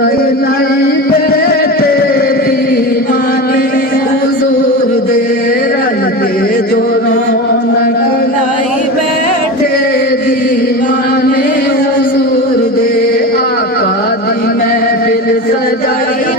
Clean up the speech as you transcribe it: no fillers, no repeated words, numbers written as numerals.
नहीं बैठे दीवाने हुजूर दे रल के दोनों नहीं बैठे दीवाने हुजूर दे आका दी महफिल सजाई